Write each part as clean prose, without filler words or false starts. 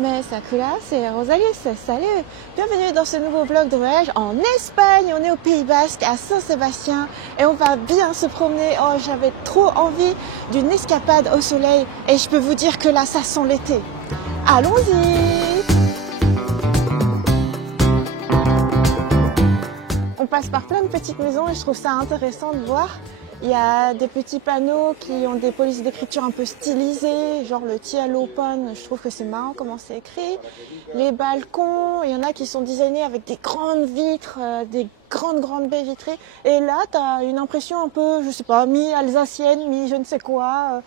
Mais Sakura, c'est Rosalie, salut. Bienvenue dans ce nouveau vlog de voyage en Espagne. On est au Pays Basque, à Saint-Sébastien, et on va bien se promener. Oh, j'avais trop envie d'une escapade au soleil, et je peux vous dire que là, ça sent l'été. Allons-y. On passe par plein de petites maisons et je trouve ça intéressant de voir. Il y a des petits panneaux qui ont des polices d'écriture un peu stylisées, genre le Tiel Open, je trouve que c'est marrant comment c'est écrit. Les balcons, il y en a qui sont designés avec des grandes vitres, des grandes baies vitrées. Et là, tu as une impression un peu, je sais pas, mi-alsacienne, mi-je ne sais quoi.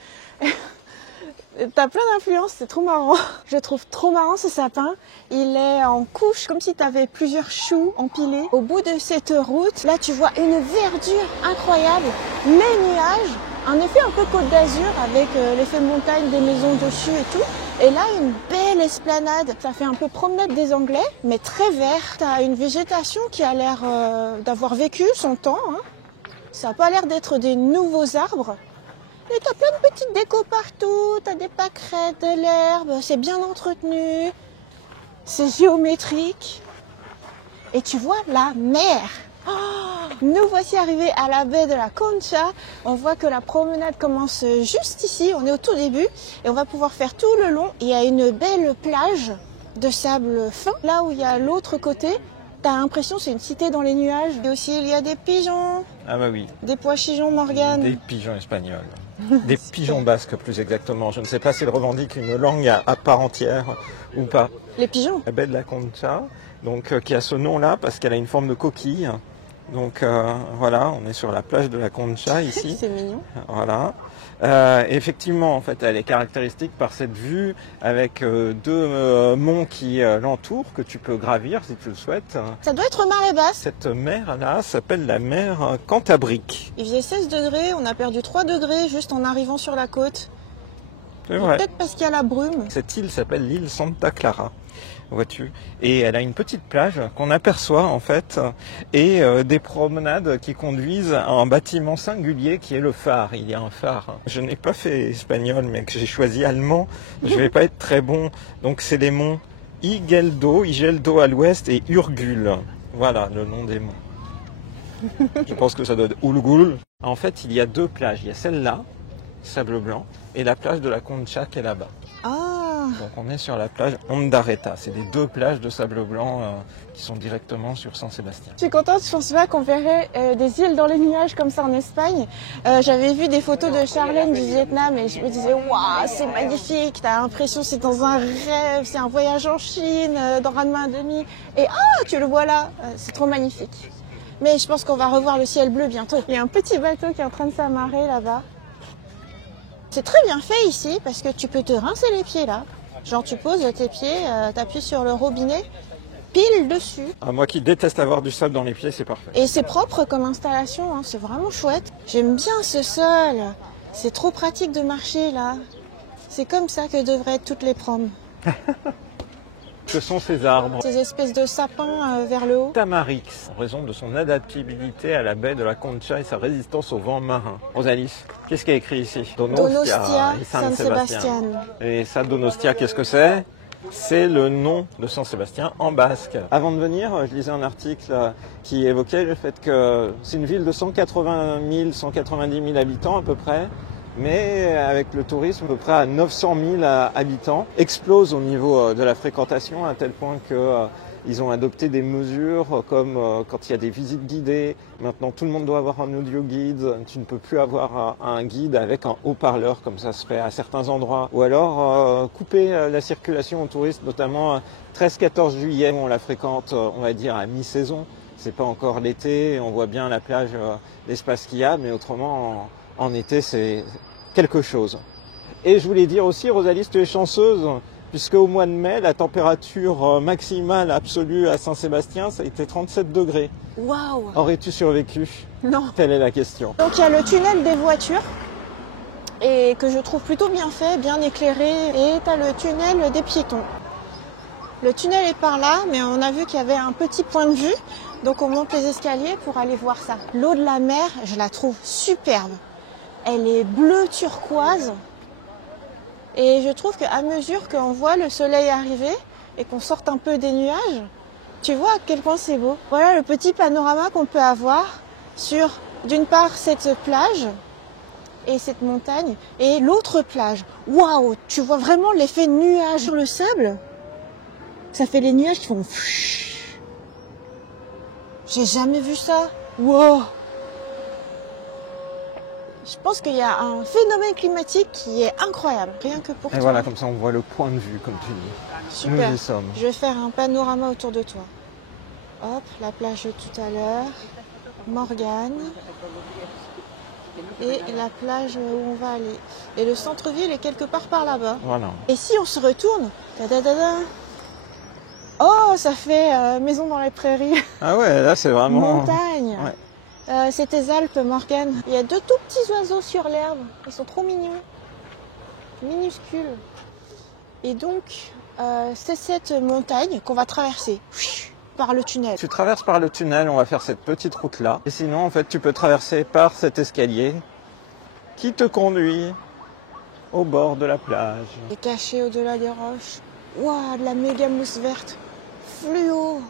T'as plein d'influences, c'est trop marrant. Je trouve trop marrant ce sapin. Il est en couche, comme si tu avais plusieurs choux empilés. Au bout de cette route, là tu vois une verdure incroyable, les nuages, un effet un peu Côte d'Azur avec l'effet montagne des maisons dessus et tout. Et là, une belle esplanade. Ça fait un peu promenade des Anglais, mais très vert. T'as une végétation qui a l'air d'avoir vécu son temps. Hein. Ça n'a pas l'air d'être des nouveaux arbres. Et t'as plein de petites décos partout, t'as des pâquerettes, de l'herbe, c'est bien entretenu, c'est géométrique. Et tu vois la mer. Oh, nous voici arrivés à la baie de la Concha. On voit que la promenade commence juste ici, on est au tout début. Et on va pouvoir faire tout le long. Il y a une belle plage de sable fin. Là où il y a l'autre côté, t'as l'impression que c'est une cité dans les nuages. Et aussi il y a des pigeons. Ah bah oui. Des pois chigeons Morgane. Des pigeons espagnols. Des pigeons basques plus exactement. Je ne sais pas s'ils revendiquent une langue à part entière ou pas. Les pigeons. La baie de la Concha, donc, qui a ce nom-là parce qu'elle a une forme de coquille. Donc voilà, on est sur la plage de la Concha ici. C'est mignon. Voilà. Effectivement, en fait, elle est caractéristique par cette vue avec deux monts qui l'entourent, que tu peux gravir si tu le souhaites. Ça doit être marée basse. Cette mer-là s'appelle la mer Cantabrique. Il faisait 16 degrés, on a perdu 3 degrés juste en arrivant sur la côte. C'est vrai. Peut-être parce qu'il y a la brume. Cette île s'appelle l'île Santa Clara, vois-tu. Et elle a une petite plage qu'on aperçoit en fait, et des promenades qui conduisent à un bâtiment singulier qui est le phare. Il y a un phare. Je n'ai pas fait espagnol, mais que j'ai choisi allemand. Je vais pas être très bon. Donc c'est les monts Igeldo à l'ouest et Urgul. Voilà le nom des monts. Je pense que ça doit être Ulgul. En fait, il y a deux plages. Il y a celle-là, sable blanc, et la plage de la Concha qui est là-bas. Ah. Donc on est sur la plage Ondarreta. C'est les deux plages de sable blanc qui sont directement sur Saint-Sébastien. Je suis contente, je pensais pas qu'on verrait des îles dans les nuages comme ça en Espagne. J'avais vu des photos de Charlène du Vietnam et je me disais waouh, c'est magnifique, t'as l'impression que c'est dans un rêve, c'est un voyage en Chine, dans Ranma 1,5. Et tu le vois là, c'est trop magnifique. Mais je pense qu'on va revoir le ciel bleu bientôt. Il y a un petit bateau qui est en train de s'amarrer là-bas. C'est très bien fait ici parce que tu peux te rincer les pieds là. Genre tu poses tes pieds, t'appuies sur le robinet, pile dessus. Ah, moi qui déteste avoir du sable dans les pieds, c'est parfait. Et c'est propre comme installation, hein, c'est vraiment chouette. J'aime bien ce sol, c'est trop pratique de marcher là. C'est comme ça que devraient être toutes les proms. Ce sont ces arbres. Ces espèces de sapins vers le haut. Tamarix, en raison de son adaptabilité à la baie de la Concha et sa résistance au vent marin. Rosalie, qu'est-ce qui est écrit ici? Donostia et San Sebastian. Et ça, Donostia, qu'est-ce que c'est? C'est le nom de Saint-Sébastien en basque. Avant de venir, je lisais un article qui évoquait le fait que c'est une ville de 180 000, 190 000 habitants à peu près, mais avec le tourisme, à peu près à 900 000 habitants, explose au niveau de la fréquentation à tel point que ils ont adopté des mesures comme quand il y a des visites guidées. Maintenant, tout le monde doit avoir un audio guide. Tu ne peux plus avoir un guide avec un haut-parleur comme ça se fait à certains endroits. Ou alors couper la circulation aux touristes, notamment 13-14 juillet. On la fréquente, on va dire, à mi-saison. C'est pas encore l'été. On voit bien la plage, l'espace qu'il y a, mais autrement, en été, c'est quelque chose. Et je voulais dire aussi, Rosalie, tu es chanceuse, puisque au mois de mai, la température maximale absolue à Saint-Sébastien, ça a été 37 degrés. Waouh! Aurais-tu survécu? Non. Telle est la question. Donc il y a le tunnel des voitures, et que je trouve plutôt bien fait, bien éclairé, et tu as le tunnel des piétons. Le tunnel est par là, mais on a vu qu'il y avait un petit point de vue, donc on monte les escaliers pour aller voir ça. L'eau de la mer, je la trouve superbe. Elle est bleu turquoise. Et je trouve qu'à mesure qu'on voit le soleil arriver et qu'on sorte un peu des nuages, tu vois à quel point c'est beau. Voilà le petit panorama qu'on peut avoir sur, d'une part, cette plage et cette montagne, et l'autre plage. Waouh, tu vois vraiment l'effet nuage sur le sable. Ça fait les nuages qui font... J'ai jamais vu ça. Wow. Je pense qu'il y a un phénomène climatique qui est incroyable, rien que pour toi. Et voilà, comme ça on voit le point de vue, comme tu dis. Super. Nous y sommes. Je vais faire un panorama autour de toi. Hop, la plage de tout à l'heure, Morgane, et la plage où on va aller. Et le centre-ville est quelque part par là-bas. Voilà. Et si on se retourne, oh, ça fait maison dans les prairies. Ah ouais, là c'est vraiment... Montagne. Ouais. C'est tes Alpes, Morgane. Il y a deux tout petits oiseaux sur l'herbe. Ils sont trop mignons. Minuscules. Et donc, c'est cette montagne qu'on va traverser par le tunnel. Tu traverses par le tunnel, on va faire cette petite route-là. Et sinon, en fait, tu peux traverser par cet escalier qui te conduit au bord de la plage. Et caché au-delà des roches. Waouh, de la méga mousse verte. Fluo.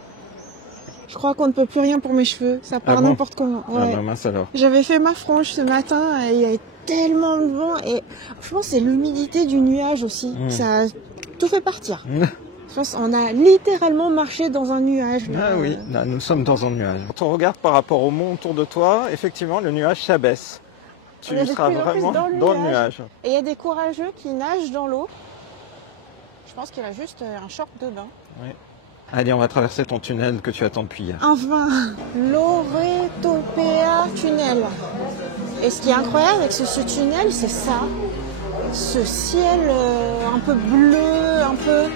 Je crois qu'on ne peut plus rien pour mes cheveux. Ça part n'importe comment. Ouais. Ah bah mince alors. J'avais fait ma frange ce matin et il y avait tellement de vent. Et je pense que c'est l'humidité du nuage aussi. Ça a tout fait partir. Je pense qu'on a littéralement marché dans un nuage. Ah oui, là, nous sommes dans un nuage. Quand on regarde par rapport au mont autour de toi, effectivement, le nuage s'abaisse. Tu seras vraiment dans le nuage. Et il y a des courageux qui nagent dans l'eau. Je pense qu'il a juste un short de bain. Oui. Allez, on va traverser ton tunnel que tu attends depuis hier. Enfin, l'Oretopea tunnel. Et ce qui est incroyable avec ce tunnel, c'est ça. Ce ciel un peu bleu, un peu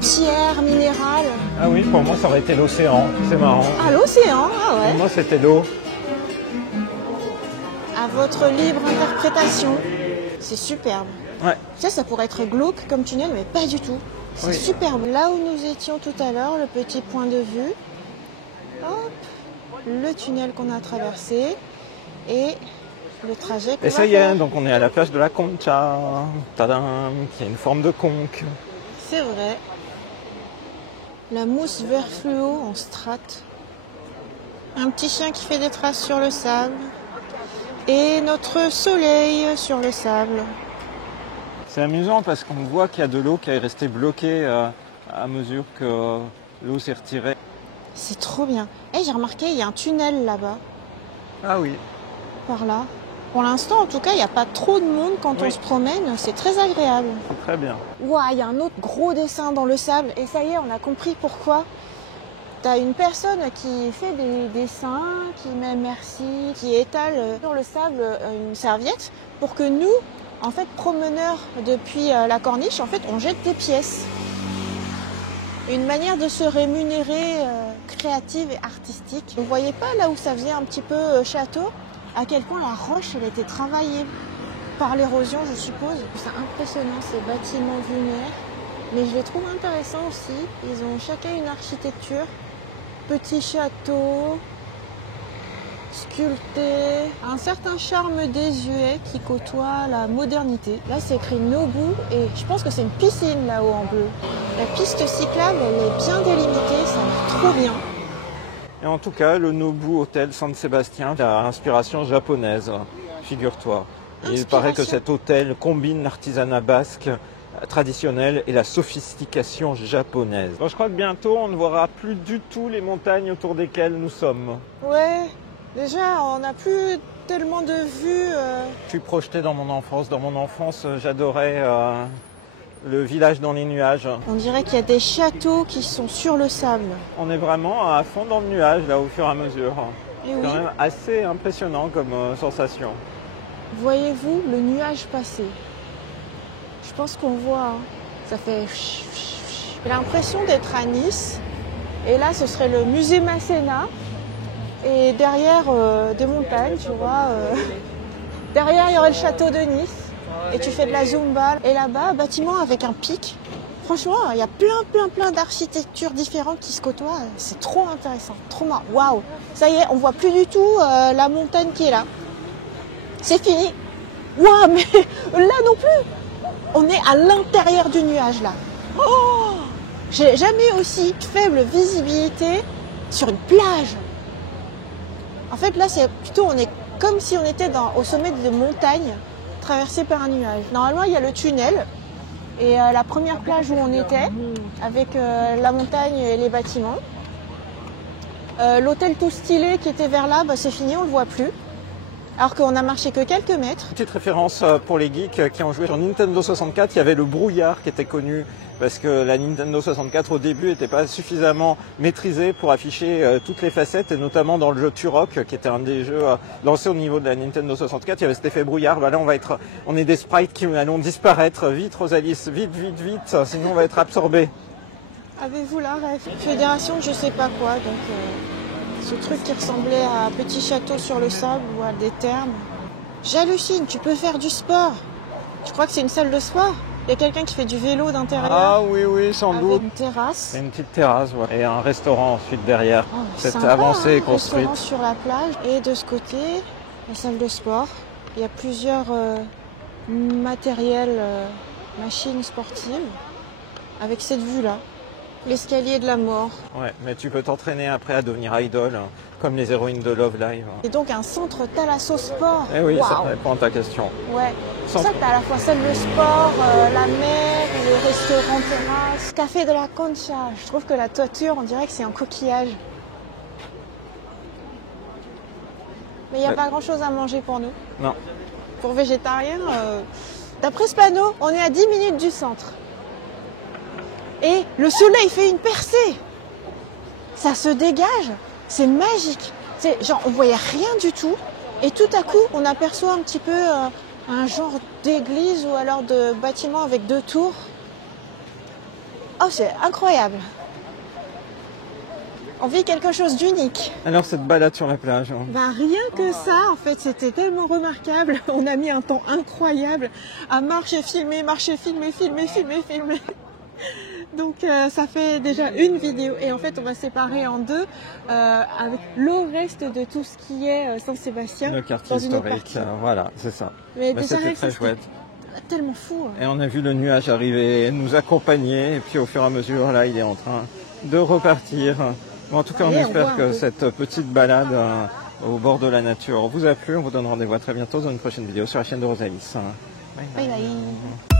pierre, minérale. Ah oui, pour moi ça aurait été l'océan, c'est marrant. Ah, l'océan, ah ouais. Pour moi c'était l'eau. À votre libre interprétation. C'est superbe. Ouais. Ça pourrait être glauque comme tunnel, mais pas du tout. C'est superbe. Là où nous étions tout à l'heure, le petit point de vue. Hop, le tunnel qu'on a traversé et le trajet qu'on va faire. Et ça y est, donc on est à la plage de la Concha, tadam, qui a une forme de conque. C'est vrai. La mousse vert fluo en strate. Un petit chien qui fait des traces sur le sable. Et notre soleil sur le sable. C'est amusant parce qu'on voit qu'il y a de l'eau qui est restée bloquée à mesure que l'eau s'est retirée. C'est trop bien. Et j'ai remarqué, il y a un tunnel là-bas. Ah oui. Par là. Pour l'instant, en tout cas, il n'y a pas trop de monde quand on se promène. C'est très agréable. C'est très bien. Ouah, il y a un autre gros dessin dans le sable. Et ça y est, on a compris pourquoi. T'as une personne qui fait des dessins, qui met merci, qui étale sur le sable une serviette pour que nous, en fait, promeneurs depuis la corniche, en fait, on jette des pièces. Une manière de se rémunérer créative et artistique. Vous voyez pas là où ça faisait un petit peu château, à quel point la roche, elle était travaillée par l'érosion, je suppose. C'est impressionnant ces bâtiments lunaires, mais je les trouve intéressants aussi. Ils ont chacun une architecture. Petit château, sculpté, un certain charme désuet qui côtoie la modernité. Là, c'est écrit Nobu et je pense que c'est une piscine là-haut en bleu. La piste cyclable, elle est bien délimitée, ça a l'air trop bien. Et en tout cas, le Nobu Hôtel San Sébastien a inspiration japonaise, figure-toi. Il paraît que cet hôtel combine l'artisanat basque traditionnelle et la sophistication japonaise. Bon, je crois que bientôt on ne verra plus du tout les montagnes autour desquelles nous sommes. Ouais, déjà on n'a plus tellement de vues. Je suis projeté dans mon enfance. Dans mon enfance, j'adorais le village dans les nuages. On dirait qu'il y a des châteaux qui sont sur le sable. On est vraiment à fond dans le nuage là au fur et à mesure. Et c'est quand même assez impressionnant comme sensation. Voyez-vous le nuage passer? Je pense qu'on voit, hein. Ça fait... J'ai l'impression d'être à Nice. Et là, ce serait le musée Masséna. Et derrière, des montagnes, tu vois. Derrière, il y aurait le château de Nice. Et tu fais de la Zumba. Et là-bas, bâtiment avec un pic. Franchement, il y a plein d'architectures différentes qui se côtoient. C'est trop intéressant, trop marrant. Waouh! Ça y est, on voit plus du tout la montagne qui est là. C'est fini. Waouh, mais là non plus! On est à l'intérieur du nuage là. Oh, j'ai jamais aussi faible visibilité sur une plage. En fait là c'est plutôt, on est comme si on était au sommet de montagne traversée par un nuage. Normalement il y a le tunnel et la première plage où on était avec la montagne et les bâtiments. L'hôtel tout stylé qui était vers là, bah, c'est fini, on le voit plus. Alors qu'on a marché que quelques mètres. Petite référence pour les geeks qui ont joué sur Nintendo 64, il y avait le brouillard qui était connu parce que la Nintendo 64 au début n'était pas suffisamment maîtrisée pour afficher toutes les facettes, et notamment dans le jeu Turok qui était un des jeux lancés au niveau de la Nintendo 64, il y avait cet effet brouillard. Bah là on est des sprites qui allons disparaître. Vite Rosalis, vite, sinon on va être absorbés. Avez-vous la ref? Fédération je sais pas quoi, donc ce truc qui ressemblait à un petit château sur le sable ou à des thermes. J'hallucine, tu peux faire du sport. Tu crois que c'est une salle de sport? Il y a quelqu'un qui fait du vélo d'intérieur. Ah oui, sans doute. Avec une terrasse. Et une petite terrasse, ouais. Et un restaurant ensuite derrière. Oh, cette sympa, avancée hein, construite. Restaurant sur la plage. Et de ce côté, la salle de sport. Il y a plusieurs matériels, machines sportives, avec cette vue-là. L'escalier de la mort. Ouais, mais tu peux t'entraîner après à devenir idol, comme les héroïnes de Love Live. Et donc un centre Thalasso Sport. Eh oui, wow. Ça répond à ta question. Ouais. C'est pour ça que tu as à la fois salle de sport, la mer, le restaurant terrasse, café de la Concha. Je trouve que la toiture, on dirait que c'est un coquillage. Mais il n'y a pas grand-chose à manger pour nous. Non. Pour végétariens, d'après ce panneau, on est à 10 minutes du centre. Et le soleil fait une percée. Ça se dégage. C'est magique. C'est genre, on voyait rien du tout. Et tout à coup, on aperçoit un petit peu un genre d'église ou alors de bâtiment avec 2 tours. Oh, c'est incroyable. On vit quelque chose d'unique. Alors cette balade sur la plage. Ben, rien que ça, en fait, c'était tellement remarquable. On a mis un temps incroyable à marcher, filmer. Donc ça fait déjà une vidéo et en fait on va séparer en 2 avec le reste de tout ce qui est Saint-Sébastien. Le quartier historique, voilà, c'est ça. Mais déjà c'était très chouette. Tellement fou. Hein. Et on a vu le nuage arriver, nous accompagner, et puis au fur et à mesure, là, il est en train de repartir. Bon, en tout cas, on espère que cette petite balade au bord de la nature vous a plu. On vous donne rendez-vous à très bientôt dans une prochaine vidéo sur la chaîne de Rosalis. Bye bye.